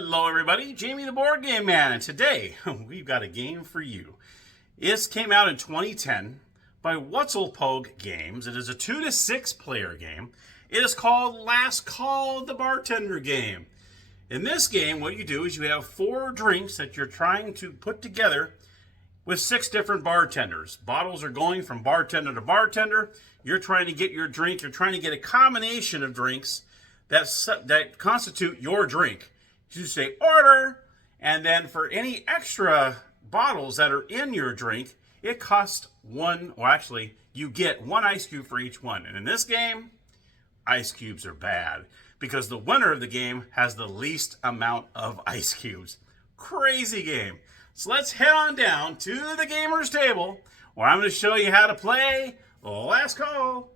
Hello everybody, Jamie the Board Game Man, and today we've got a game for you. This came out in 2010 by Wattsalpoag Games. It is a 2 to 6 player game. It is called Last Call, the Bartender game. In this game, what you do is you have 4 drinks that you're trying to put together with 6 different bartenders. Bottles are going from bartender to bartender. You're trying to get your drink. You're trying to get a combination of drinks that constitute your drink. You say order, and then for any extra bottles that are in your drink, it costs one, or actually, you get 1 ice cube for each one. And in this game, ice cubes are bad because the winner of the game has the least amount of ice cubes. Crazy game. So let's head on down to the gamer's table where I'm going to show you how to play Last Call.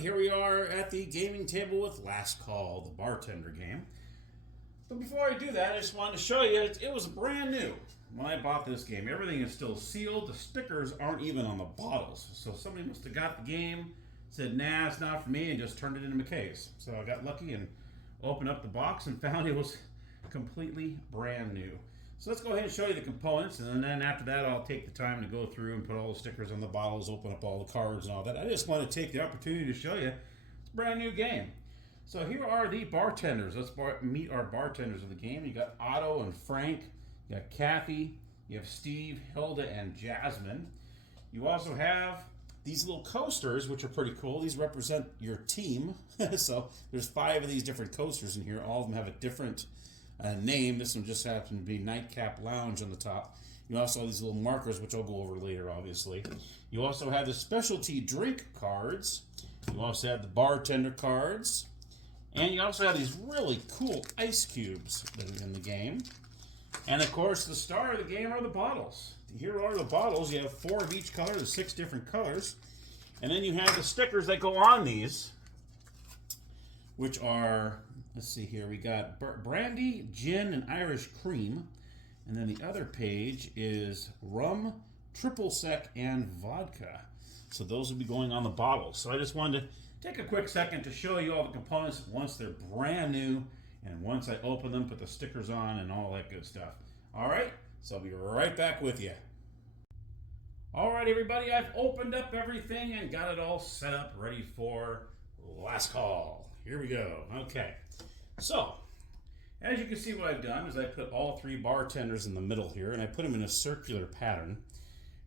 Here we are at the gaming table with Last Call, the bartender game. But before I do that, I just wanted to show you, it was brand new when I bought this game. Everything is still sealed. The stickers aren't even on the bottles. So somebody must have got the game, said, nah, it's not for me, and just turned it into my case. So I got lucky and opened up the box and found it was completely brand new. So let's go ahead and show you the components, and then after that I'll take the time to go through and put all the stickers on the bottles, open up all the cards and all that. I just want to take the opportunity to show you it's a brand new game. So here are the bartenders. Let's meet our bartenders of the game. You got Otto and Frank, you got Kathy, you have Steve, Hilda, and Jasmine. You also have these little coasters, which are pretty cool. These represent your team. So there's 5 of these different coasters in here. All of them have a different name. This one just happened to be Nightcap Lounge on the top. You also have these little markers, which I'll go over later, obviously. You also have the specialty drink cards. You also have the bartender cards. And you also have these really cool ice cubes that are in the game. And of course, the star of the game are the bottles. Here are the bottles. You have 4 of each color. There's 6 different colors. And then you have the stickers that go on these, which are, let's see here, we got brandy, gin, and Irish cream. And then the other page is rum, triple sec, and vodka. So those will be going on the bottles. So I just wanted to take a quick second to show you all the components once they're brand new and once I open them, put the stickers on and all that good stuff. All right, so I'll be right back with you. All right, everybody, I've opened up everything and got it all set up, ready for Last Call. Here we go. Okay. So, as you can see, what I've done is I put all 3 bartenders in the middle here, and I put them in a circular pattern.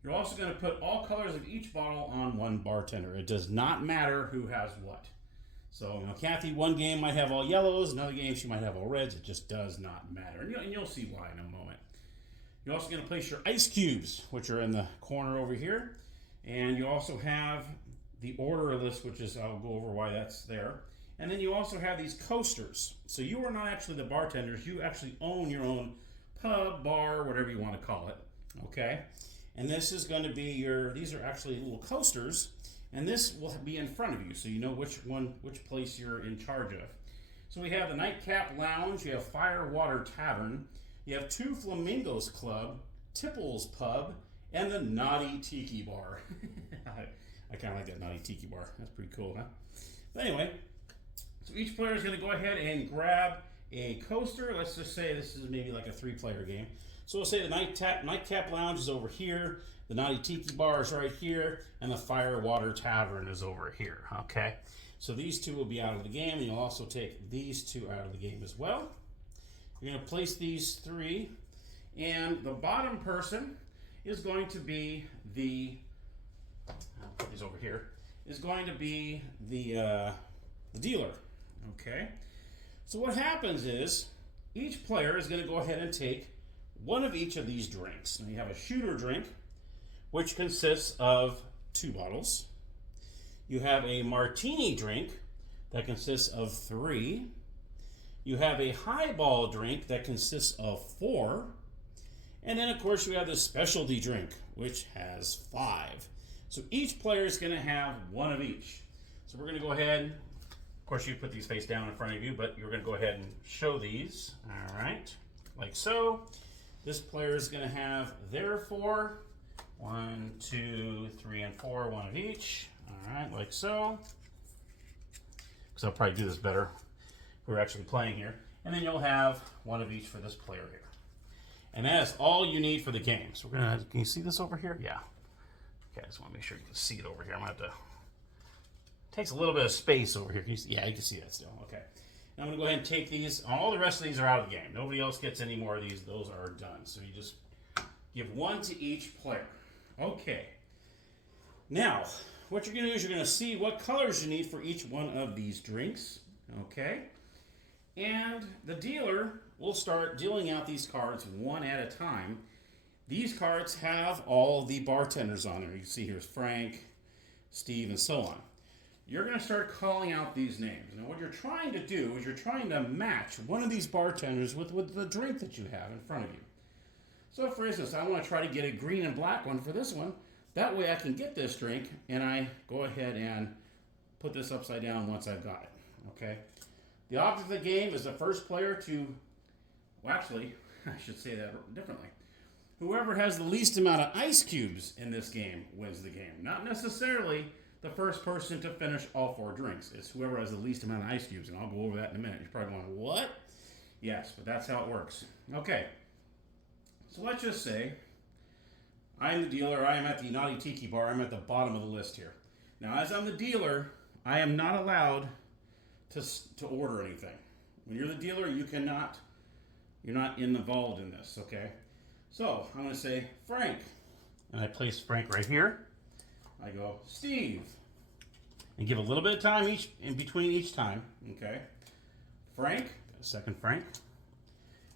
You're also going to put all colors of each bottle on 1 bartender. It does not matter who has what. So, Kathy, one game might have all yellows, another game she might have all reds. It just does not matter, and you'll see why in a moment. You're also going to place your ice cubes, which are in the corner over here, and you also have the order of this, which is, I'll go over why that's there. And then you also have these coasters. So you are not actually the bartenders. You actually own your own pub, bar, whatever you want to call it. Okay? And this is going to be these are actually little coasters. And this will be in front of you. So you know which place you're in charge of. So we have the Nightcap Lounge. You have Firewater Tavern. You have 2 Flamingos Club, Tipples Pub, and the Naughty Tiki Bar. I kind of like that Naughty Tiki Bar. That's pretty cool, huh? But anyway, so each player is going to go ahead and grab a coaster. Let's just say this is maybe like a 3-player game. So we'll say the Nightcap Lounge is over here, the Naughty Tiki Bar is right here, and the Firewater Tavern is over here, okay? So these 2 will be out of the game, and you'll also take these 2 out of the game as well. You're going to place these 3, and the bottom person is going to be I'll put these over here, is going to be the dealer. Okay, so what happens is each player is going to go ahead and take 1 of each of these drinks. Now you have a shooter drink, which consists of 2 bottles. You have a martini drink that consists of 3. You have a highball drink that consists of 4. And then, of course, you have the specialty drink, which has 5. So each player is going to have 1 of each. So we're going to go ahead Of course, you put these face down in front of you, but you're going to go ahead and show these. All right, like so. This player is going to have their 4. 1, 2, 3, and 4, one of each. All right, like so. Because I'll probably do this better if we're actually playing here. And then you'll have one of each for this player here. And that is all you need for the game. So we're gonna, can you see this over here? Yeah. Okay, I just want to make sure you can see it over here. I'm gonna have to, takes a little bit of space over here. Can you see? Yeah, you can see that still. Okay. Now I'm gonna go ahead and take these. All the rest of these are out of the game. Nobody else gets any more of these. Those are done. So you just give one to each player. Okay. Now, what you're gonna do is you're gonna see what colors you need for each one of these drinks. Okay. And the dealer will start dealing out these cards one at a time. These cards have all the bartenders on them. You can see here's Frank, Steve, and so on. You're going to start calling out these names. Now what you're trying to do is you're trying to match one of these bartenders with the drink that you have in front of you. So for instance, I want to try to get a green and black one for this one. That way I can get this drink and I go ahead and put this upside down once I've got it. Okay. The object of the game is the first player to, well actually, I should say that differently. Whoever has the least amount of ice cubes in this game wins the game. Not necessarily the first person to finish all 4 drinks. It's whoever has the least amount of ice cubes, and I'll go over that in a minute. You're probably wondering, what? Yes, but that's how it works. Okay, so let's just say I'm the dealer. I am at the Naughty Tiki Bar. I'm at the bottom of the list here. Now, as I'm the dealer, I am not allowed to order anything. When you're the dealer, you're not involved in this, okay? So I'm going to say Frank, and I place Frank right here. I go Steve, and give a little bit of time each in between each time, okay? Frank, second Frank.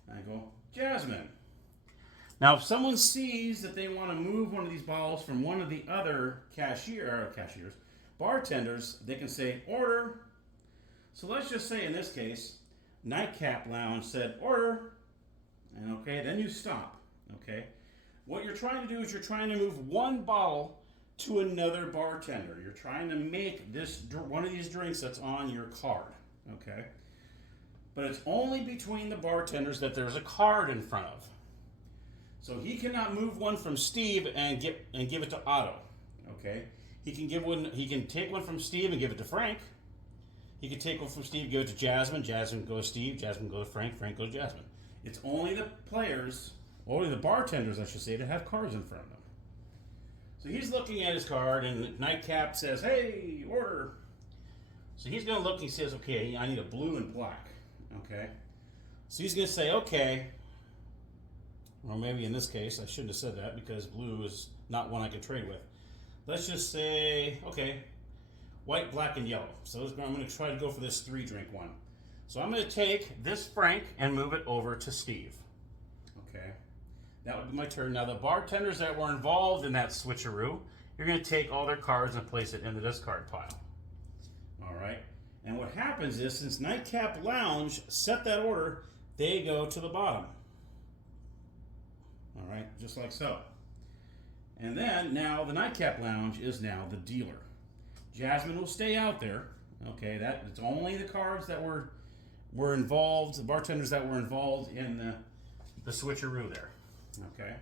And I go Jasmine. Now, if someone sees that they want to move one of these bottles from one of the other bartenders, they can say order. So let's just say in this case, Nightcap Lounge said order, and okay, then you stop, okay? What you're trying to do is you're trying to move one bottle to another bartender. You're trying to make this one of these drinks that's on your card, okay? But it's only between the bartenders that there's a card in front of. So he cannot move one from Steve and give it to Otto, okay? He can take one from Steve and give it to Frank. He can take one from Steve, give it to Jasmine. Jasmine goes to Steve. Jasmine goes to Frank. Frank goes to Jasmine. It's only the players, only the bartenders, I should say, that have cards in front of them. So he's looking at his card, and Nightcap says, hey, order. So he's going to look, and he says, okay, I need a blue and black. Okay? So he's going to say, okay. Or maybe in this case, I shouldn't have said that because blue is not one I can trade with. Let's just say, okay, white, black, and yellow. So I'm going to try to go for this 3-drink one. So I'm going to take this Frank and move it over to Steve. Okay. That would be my turn. Now the bartenders that were involved in that switcheroo, you're going to take all their cards and place it in the discard pile. All right. And what happens is, since Nightcap Lounge set that order, they go to the bottom. All right, just like so. And then now the Nightcap Lounge is now the dealer. Jasmine will stay out there. Okay, it's only the cards that were involved, the bartenders that were involved in the switcheroo there. Okay,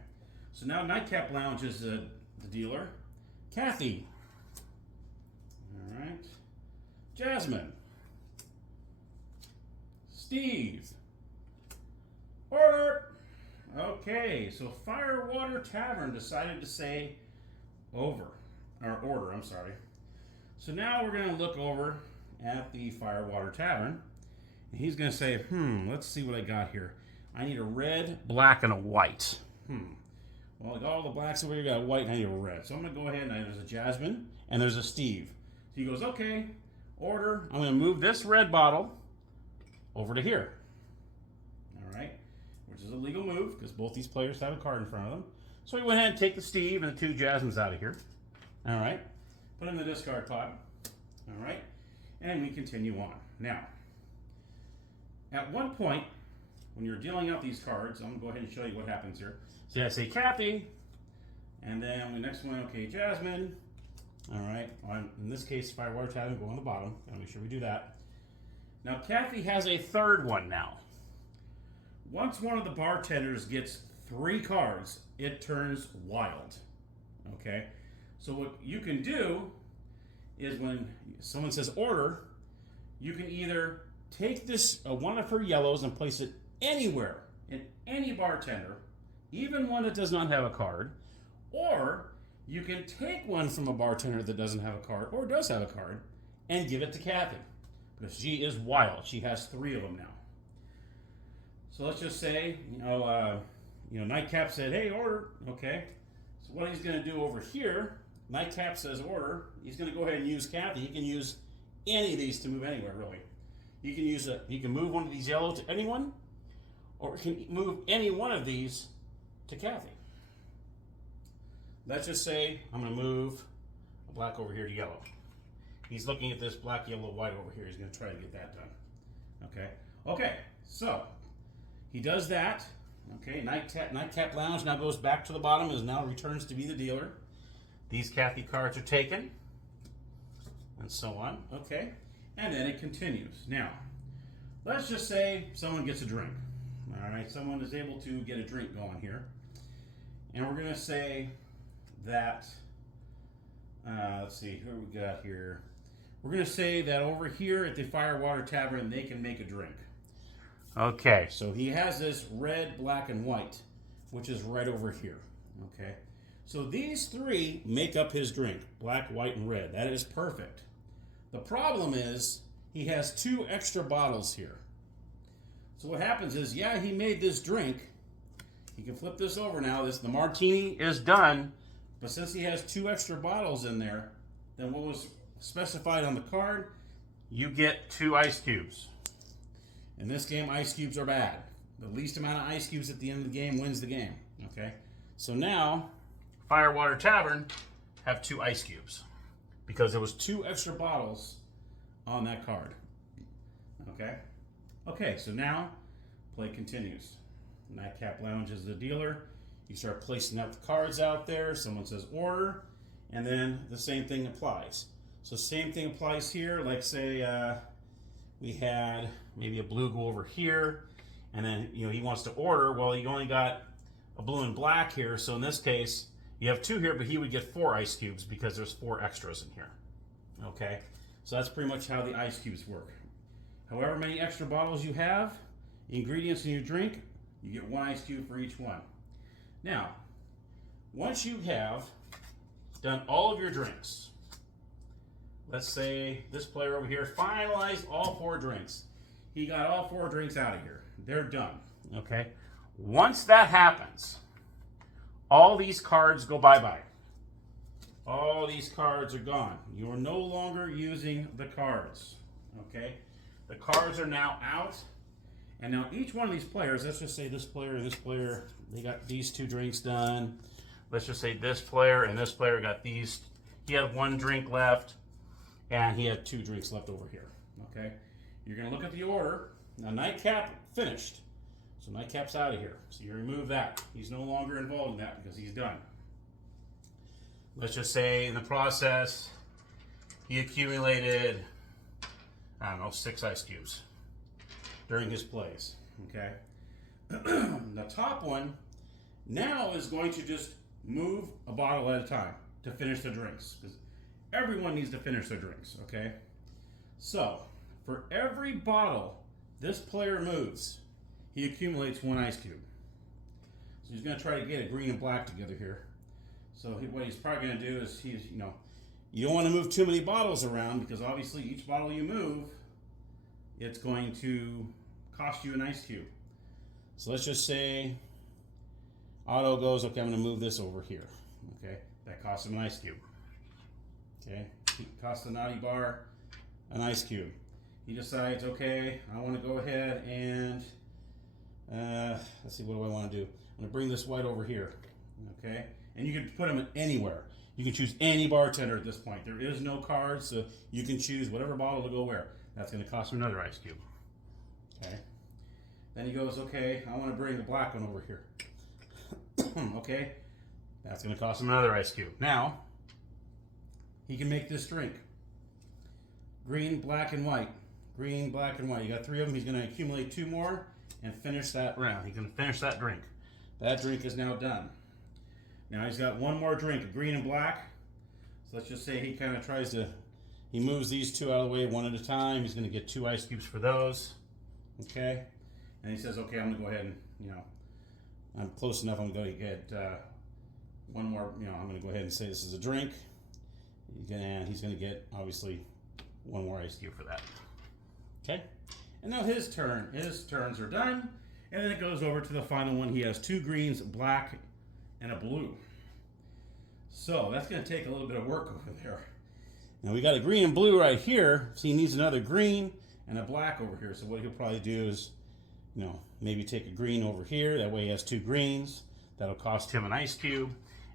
so now Nightcap Lounge is the dealer. Kathy. All right. Jasmine. Steve. Order. Okay, so Firewater Tavern decided to say order, I'm sorry. So now we're going to look over at the Firewater Tavern, and he's going to say, let's see what I got here. I need a red, black, and a white. Well, I got all the blacks over here, got a white, and I need a red. So I'm going to go ahead and there's a Jasmine, and there's a Steve. So he goes, okay, order. I'm going to move this red bottle over to here. All right. Which is a legal move because both these players have a card in front of them. So we went ahead and take the Steve and the 2 Jasmines out of here. All right. Put them in the discard pile. All right. And we continue on. Now, at one point, when you're dealing out these cards, I'm going to go ahead and show you what happens here. So I say Kathy. And then the next one, okay, Jasmine. All right. In this case, Firewater Tavern, go on the bottom. Gotta make sure we do that. Now, Kathy has a third one now. Once one of the bartenders gets 3 cards, it turns wild. Okay? So what you can do is when someone says order, you can either take this one of her yellows and place it anywhere in any bartender, even one that does not have a card, or you can take one from a bartender that doesn't have a card or does have a card and give it to Kathy because she is wild. She has 3 of them now. So let's just say, Nightcap said, "Hey, order." Okay. So what he's going to do over here, Nightcap says order. He's going to go ahead and use Kathy. He can use any of these to move anywhere, really. He can move one of these yellow to anyone, or he can move any one of these to Kathy. Let's just say I'm going to move a black over here to yellow. He's looking at this black, yellow, white over here. He's going to try to get that done. Okay, so he does that. Okay, Nightcap Lounge now goes back to the bottom and now returns to be the dealer. These Kathy cards are taken, and so on. Okay, and then it continues. Now, let's just say someone gets a drink. All right, someone is able to get a drink going here. And we're going to say that, let's see, who we got here? We're going to say that over here at the Firewater Tavern, they can make a drink. Okay, so he has this red, black, and white, which is right over here. Okay, so these 3 make up his drink, black, white, and red. That is perfect. The problem is he has 2 extra bottles here. So what happens is, yeah, he made this drink. He can flip this over now. The martini is done, but since he has 2 extra bottles in there, then what was specified on the card, you get 2 ice cubes. In this game, ice cubes are bad. The least amount of ice cubes at the end of the game wins the game. Okay, so now Firewater Tavern have 2 ice cubes because there was 2 extra bottles on that card. Okay, so now play continues. Nightcap Lounge is the dealer. You start placing out the cards out there. Someone says order, and then the same thing applies. So same thing applies here. Like say we had maybe a blue go over here, and then he wants to order. Well, you only got a blue and black here, so in this case you have 2 here, but he would get 4 ice cubes because there's 4 extras in here. Okay, so that's pretty much how the ice cubes work. However many extra bottles you have, ingredients in your drink, you get 1 ice cube for each one. Now, once you have done all of your drinks, let's say this player over here finalized all 4 drinks. He got all 4 drinks out of here. They're done. Okay? Once that happens, all these cards go bye-bye. All these cards are gone. You are no longer using the cards. Okay? The cards are now out. And now each one of these players, let's just say this player and this player, they got these 2 drinks done. Let's just say this player and this player got these. He had 1 drink left, and he had 2 drinks left over here. Okay? You're going to look at the order. Now, Nightcap finished. So Nightcap's out of here. So you remove that. He's no longer involved in that because he's done. Let's just say in the process, he accumulated, 6 ice cubes during his plays. Okay? The top one now is going to just move a bottle at a time to finish the drinks. Because everyone needs to finish their drinks. Okay? So, for every bottle this player moves, he accumulates 1 ice cube. So he's going to try to get a green and black together here. So what he's probably going to do is you don't want to move too many bottles around because obviously each bottle you move, it's going to cost you an ice cube. So let's just say Otto goes, okay, I'm going to move this over here. Okay, that costs him an ice cube. Okay, costs the Naughty Bar an ice cube. He decides, okay, I want to go ahead and let's see, what do I want to do? I'm going to bring this white over here. Okay, and you can put them anywhere. You can choose any bartender at this point. There is no cards, so you can choose whatever bottle to go where. That's going to cost him another ice cube. Okay. Then he goes, okay, I want to bring the black one over here. Okay. That's going to cost him another ice cube. Now, he can make this drink. Green, black, and white. Green, black, and white. You got 3 of them. He's going to accumulate 2 more and finish that round. He can finish that drink. That drink is now done. Now he's got 1 more drink of green and black. So let's just say he kind of tries to, he moves these 2 out of the way one at a time. He's going to get 2 ice cubes for those. Okay. And he says, okay, I'm going to go ahead and, I'm close enough. I'm going to get 1 more, I'm going to go ahead and say this is a drink. And he's going to get, obviously, 1 more ice cube for that. Okay. And now his turns are done. And then it goes over to the final one. He has 2 greens, black, and a blue. So that's going to take a little bit of work over there. Now we got a green and blue right here. So he needs another green and a black over here. So what he'll probably do is, maybe take a green over here. That way he has 2 greens. That'll cost him an ice cube.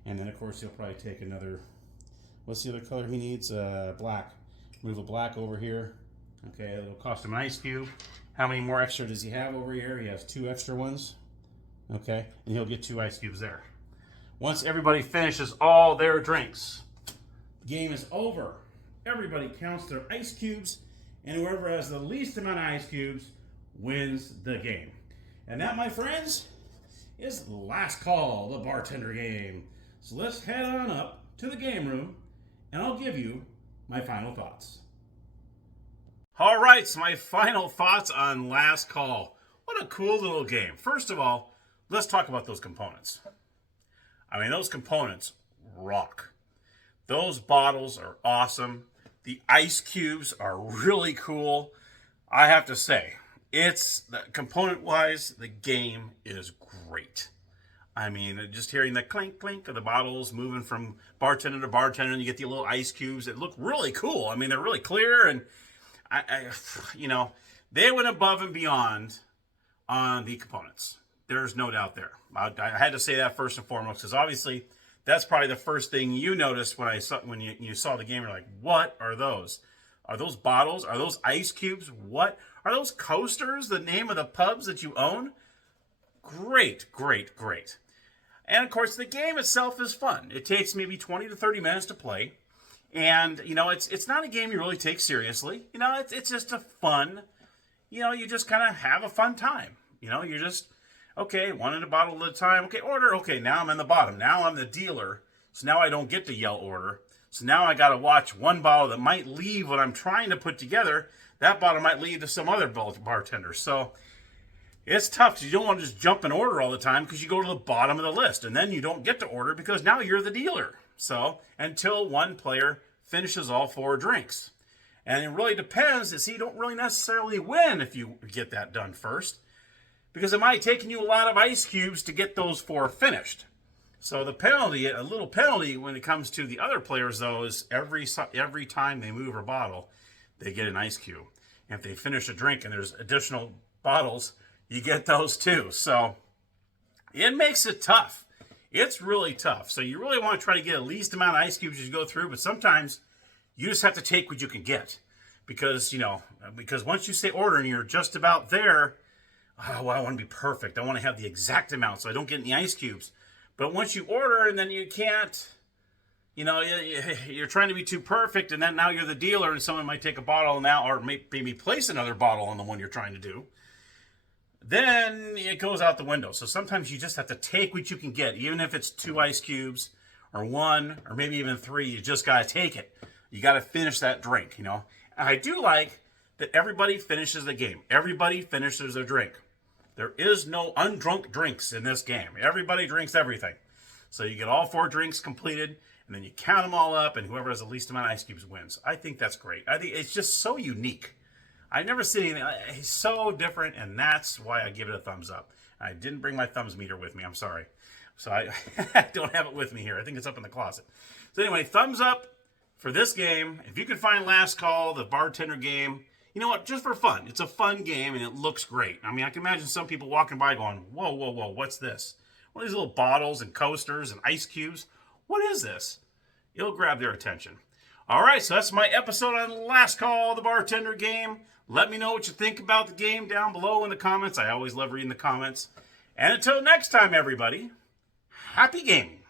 And then of course he'll probably take another, what's the other color he needs? Black. Move a black over here. Okay, it'll cost him an ice cube. How many more extra does he have over here? He has 2 extra ones. Okay, and he'll get 2 ice cubes there. Once everybody finishes all their drinks, the game is over. Everybody counts their ice cubes, and whoever has the least amount of ice cubes wins the game. And that, my friends, is Last Call, the bartender game. So let's head on up to the game room, and I'll give you my final thoughts. All right, so my final thoughts on Last Call. What a cool little game. First of all, let's talk about those components. I mean, those components rock. Those bottles are awesome. The ice cubes are really cool. I have to say, component-wise, the game is great. I mean, just hearing the clink, clink of the bottles moving from bartender to bartender, and you get the little ice cubes. It look really cool. I mean, they're really clear, and they went above and beyond on the components. There's no doubt there. I had to say that first and foremost, because obviously that's probably the first thing you noticed when you saw the game. You're like, what are those? Are those bottles? Are those ice cubes? What? Are those coasters the name of the pubs that you own? Great, great, great. And of course, the game itself is fun. It takes maybe 20 to 30 minutes to play. And, it's not a game you really take seriously. It's just a fun, you just kind of have a fun time. You're just, okay, 1 in a bottle at a time. Okay, order. Okay, now I'm in the bottom. Now I'm the dealer. So now I don't get to yell order. So now I got to watch one bottle that might leave what I'm trying to put together. That bottle might leave to some other bartender. So it's tough, because you don't want to just jump and order all the time, because you go to the bottom of the list and then you don't get to order because now you're the dealer. So until one player finishes all 4 drinks. And it really depends. You don't really necessarily win if you get that done first, because it might take you a lot of ice cubes to get those 4 finished. So the penalty, a little penalty when it comes to the other players, though, is every time they move a bottle, they get an ice cube. And if they finish a drink and there's additional bottles, you get those too. So it makes it tough. It's really tough. So you really want to try to get the least amount of ice cubes as you go through, but sometimes you just have to take what you can get. Because once you say order and you're just about there, I want to be perfect. I want to have the exact amount so I don't get any ice cubes. But once you order and then you can't, you're trying to be too perfect, and then now you're the dealer and someone might take a bottle now, or maybe place another bottle on the one you're trying to do, then it goes out the window. So sometimes you just have to take what you can get, even if it's 2 ice cubes or 1 or maybe even 3. You just got to take it. You got to finish that drink, And I do like that everybody finishes the game. Everybody finishes their drink. There is no undrunk drinks in this game. Everybody drinks everything. So you get all 4 drinks completed, and then you count them all up, and whoever has the least amount of ice cubes wins. I think that's great. I think it's just so unique. I've never seen anything. It's so different, and that's why I give it a thumbs up. I didn't bring my thumbs meter with me. I'm sorry. So I don't have it with me here. I think it's up in the closet. So anyway, thumbs up for this game. If you can find Last Call, the bartender game, you know what? Just for fun. It's a fun game, and it looks great. I mean, I can imagine some people walking by going, whoa, whoa, whoa, what's this? What are these little bottles and coasters and ice cubes? What is this? It'll grab their attention. All right, so that's my episode on Last Call, the bartender game. Let me know what you think about the game down below in the comments. I always love reading the comments. And until next time, everybody, happy gaming.